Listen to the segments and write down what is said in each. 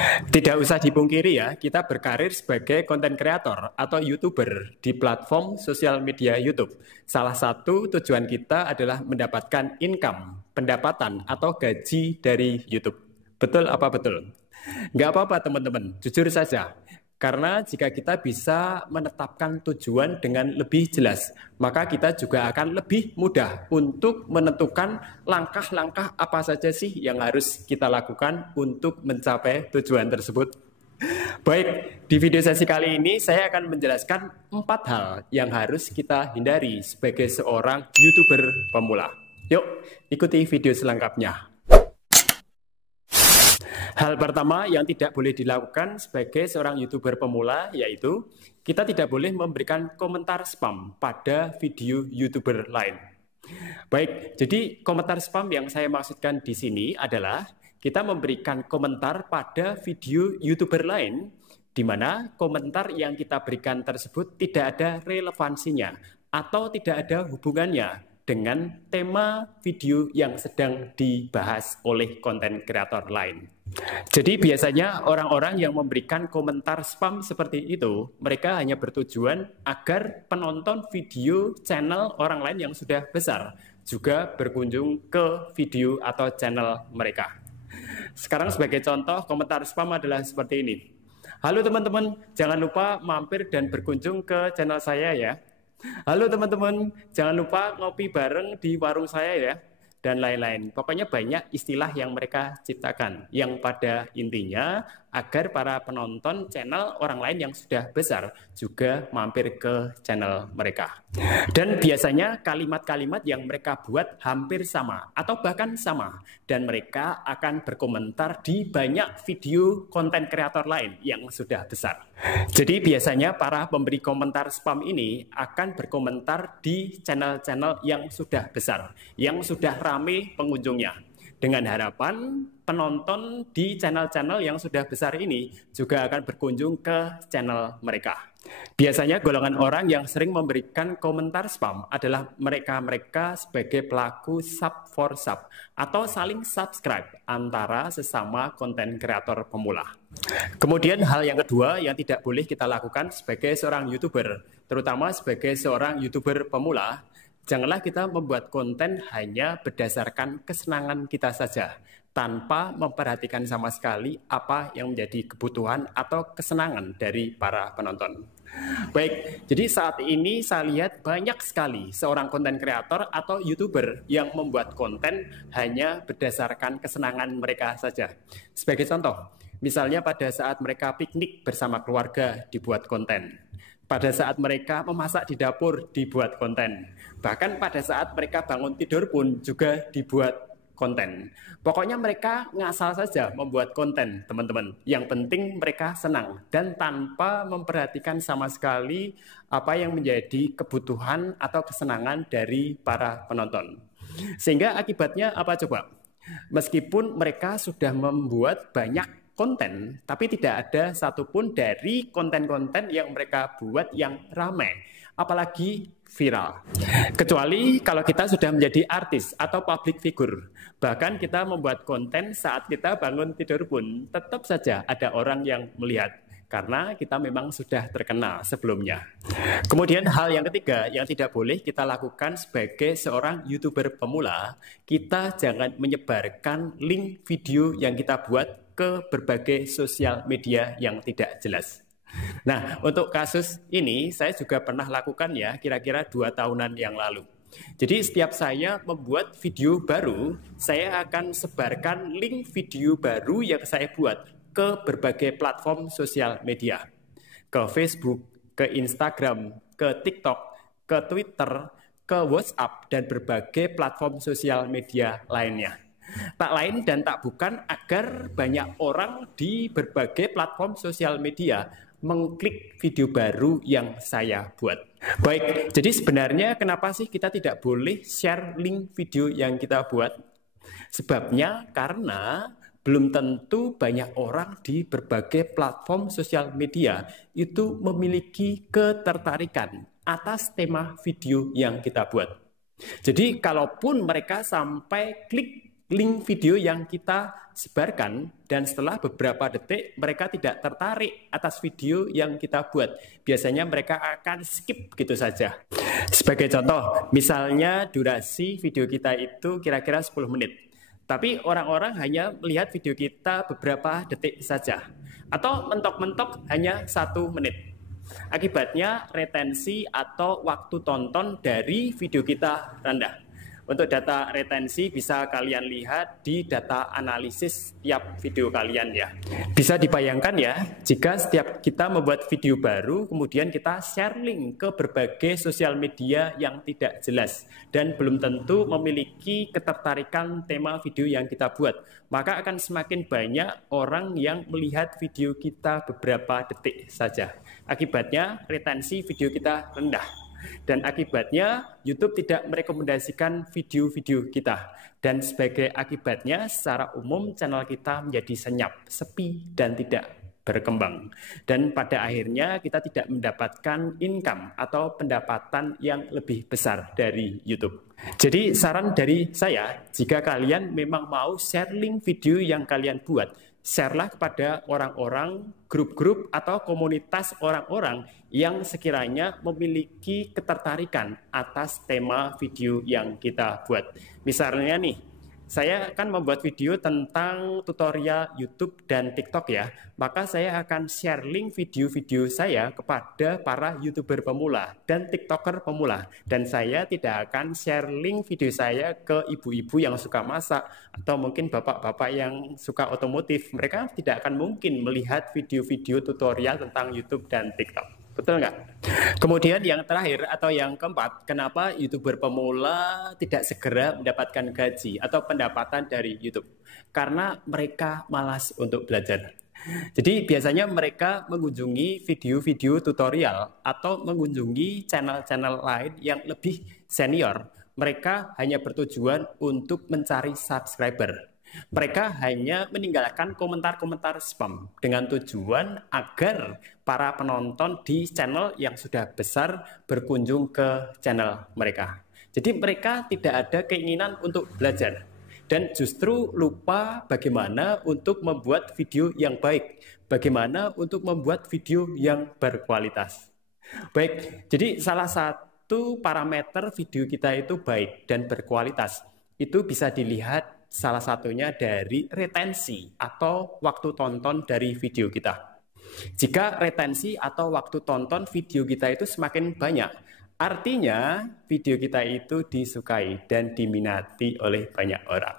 Tidak usah dipungkiri ya, kita berkarir sebagai konten kreator atau YouTuber di platform sosial media YouTube. Salah satu tujuan kita adalah mendapatkan income, pendapatan atau gaji dari YouTube. Betul apa betul? Nggak apa-apa teman-teman, jujur saja. Karena jika kita bisa menetapkan tujuan dengan lebih jelas, maka kita juga akan lebih mudah untuk menentukan langkah-langkah apa saja sih yang harus kita lakukan untuk mencapai tujuan tersebut. Baik, di video sesi kali ini saya akan menjelaskan 4 hal yang harus kita hindari sebagai seorang YouTuber pemula. Yuk, ikuti video selengkapnya. Hal pertama yang tidak boleh dilakukan sebagai seorang YouTuber pemula yaitu kita tidak boleh memberikan komentar spam pada video YouTuber lain. Baik, jadi komentar spam yang saya maksudkan di sini adalah kita memberikan komentar pada video YouTuber lain di mana komentar yang kita berikan tersebut tidak ada relevansinya atau tidak ada hubungannya dengan tema video yang sedang dibahas oleh konten kreator lain. Jadi biasanya orang-orang yang memberikan komentar spam seperti itu, mereka hanya bertujuan agar penonton video channel orang lain yang sudah besar juga berkunjung ke video atau channel mereka. Sekarang sebagai contoh, komentar spam adalah seperti ini. Halo teman-teman, jangan lupa mampir dan berkunjung ke channel saya ya. Halo teman-teman, jangan lupa ngopi bareng di warung saya ya. Dan lain-lain. Pokoknya banyak istilah yang mereka ciptakan, yang pada intinya agar para penonton channel orang lain yang sudah besar juga mampir ke channel mereka. Dan biasanya kalimat-kalimat yang mereka buat hampir sama atau bahkan sama, dan mereka akan berkomentar di banyak video konten kreator lain yang sudah besar. Jadi biasanya para pemberi komentar spam ini akan berkomentar di channel-channel yang sudah besar, yang sudah ramai pengunjungnya. Dengan harapan penonton di channel-channel yang sudah besar ini juga akan berkunjung ke channel mereka. Biasanya golongan orang yang sering memberikan komentar spam adalah mereka-mereka sebagai pelaku sub for sub atau saling subscribe antara sesama konten kreator pemula. Kemudian hal yang kedua yang tidak boleh kita lakukan sebagai seorang YouTuber, terutama sebagai seorang YouTuber pemula, janganlah kita membuat konten hanya berdasarkan kesenangan kita saja, tanpa memperhatikan sama sekali apa yang menjadi kebutuhan atau kesenangan dari para penonton. Baik, jadi saat ini saya lihat banyak sekali seorang konten kreator atau YouTuber yang membuat konten hanya berdasarkan kesenangan mereka saja. Sebagai contoh, misalnya pada saat mereka piknik bersama keluarga dibuat konten. Pada saat mereka memasak di dapur dibuat konten. Bahkan pada saat mereka bangun tidur pun juga dibuat konten. Pokoknya mereka ngasal saja membuat konten, teman-teman. Yang penting mereka senang dan tanpa memperhatikan sama sekali apa yang menjadi kebutuhan atau kesenangan dari para penonton. Sehingga akibatnya apa coba? Meskipun mereka sudah membuat banyak konten, tapi tidak ada satupun dari konten-konten yang mereka buat yang ramai, apalagi viral. Kecuali kalau kita sudah menjadi artis atau public figure, bahkan kita membuat konten saat kita bangun tidur pun tetap saja ada orang yang melihat, karena kita memang sudah terkenal sebelumnya. Kemudian hal yang ketiga yang tidak boleh kita lakukan sebagai seorang YouTuber pemula, kita jangan menyebarkan link video yang kita buat ke berbagai sosial media yang tidak jelas. Nah, untuk kasus ini saya juga pernah lakukan ya, kira-kira 2 tahunan yang lalu. Jadi setiap saya membuat video baru, saya akan sebarkan link video baru yang saya buat ke berbagai platform sosial media. Ke Facebook, ke Instagram, ke TikTok, ke Twitter, ke WhatsApp, dan berbagai platform sosial media lainnya. Tak lain dan tak bukan agar banyak orang di berbagai platform sosial media mengklik video baru yang saya buat. Baik, jadi sebenarnya kenapa sih kita tidak boleh share link video yang kita buat? Sebabnya karena belum tentu banyak orang di berbagai platform sosial media itu memiliki ketertarikan atas tema video yang kita buat. Jadi kalaupun mereka sampai klik link video yang kita sebarkan, dan setelah beberapa detik mereka tidak tertarik atas video yang kita buat. Biasanya mereka akan skip gitu saja. Sebagai contoh, misalnya durasi video kita itu kira-kira 10 menit. Tapi orang-orang hanya melihat video kita beberapa detik saja. Atau mentok-mentok hanya 1 menit. Akibatnya retensi atau waktu tonton dari video kita rendah. Untuk data retensi bisa kalian lihat di data analisis tiap video kalian ya. Bisa dibayangkan ya, jika setiap kita membuat video baru, kemudian kita share link ke berbagai sosial media yang tidak jelas dan belum tentu memiliki ketertarikan tema video yang kita buat, maka akan semakin banyak orang yang melihat video kita beberapa detik saja. Akibatnya retensi video kita rendah. Dan akibatnya YouTube tidak merekomendasikan video-video kita. Dan sebagai akibatnya secara umum channel kita menjadi senyap, sepi, dan tidak berkembang. Dan pada akhirnya kita tidak mendapatkan income atau pendapatan yang lebih besar dari YouTube. Jadi saran dari saya, jika kalian memang mau share link video yang kalian buat, share-lah kepada orang-orang, grup-grup atau komunitas orang-orang yang sekiranya memiliki ketertarikan atas tema video yang kita buat. Misalnya nih, saya akan membuat video tentang tutorial YouTube dan TikTok ya, maka saya akan share link video-video saya kepada para YouTuber pemula dan TikToker pemula. Dan saya tidak akan share link video saya ke ibu-ibu yang suka masak atau mungkin bapak-bapak yang suka otomotif. Mereka tidak akan mungkin melihat video-video tutorial tentang YouTube dan TikTok. Betul nggak? Kemudian yang terakhir atau yang keempat, kenapa YouTuber pemula tidak segera mendapatkan gaji atau pendapatan dari YouTube? Karena mereka malas untuk belajar. Jadi biasanya mereka mengunjungi video-video tutorial atau mengunjungi channel-channel lain yang lebih senior. Mereka hanya bertujuan untuk mencari subscriber. Mereka hanya meninggalkan komentar-komentar spam dengan tujuan agar para penonton di channel yang sudah besar berkunjung ke channel mereka. Jadi mereka tidak ada keinginan untuk belajar dan justru lupa bagaimana untuk membuat video yang baik, bagaimana untuk membuat video yang berkualitas. Baik, jadi salah satu parameter video kita itu baik dan berkualitas itu bisa dilihat salah satunya dari retensi atau waktu tonton dari video kita. Jika retensi atau waktu tonton video kita itu semakin banyak, artinya video kita itu disukai dan diminati oleh banyak orang.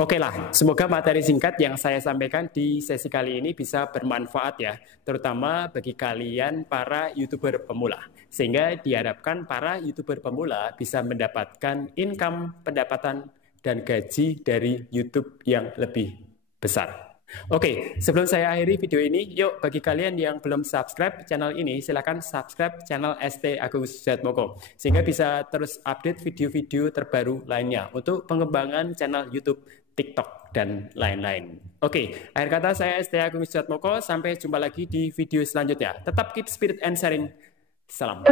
Oke lah, semoga materi singkat yang saya sampaikan di sesi kali ini bisa bermanfaat ya, terutama bagi kalian para YouTuber pemula. Sehingga diharapkan para YouTuber pemula bisa mendapatkan income, pendapatan, dan gaji dari YouTube yang lebih besar. Oke, sebelum saya akhiri video ini, yuk bagi kalian yang belum subscribe channel ini, silakan subscribe channel ST Agung Sujatmoko sehingga bisa terus update video-video terbaru lainnya untuk pengembangan channel YouTube, TikTok, dan lain-lain. Oke, akhir kata saya ST Agung Sujatmoko, sampai jumpa lagi di video selanjutnya. Tetap keep spirit and sharing. Salam.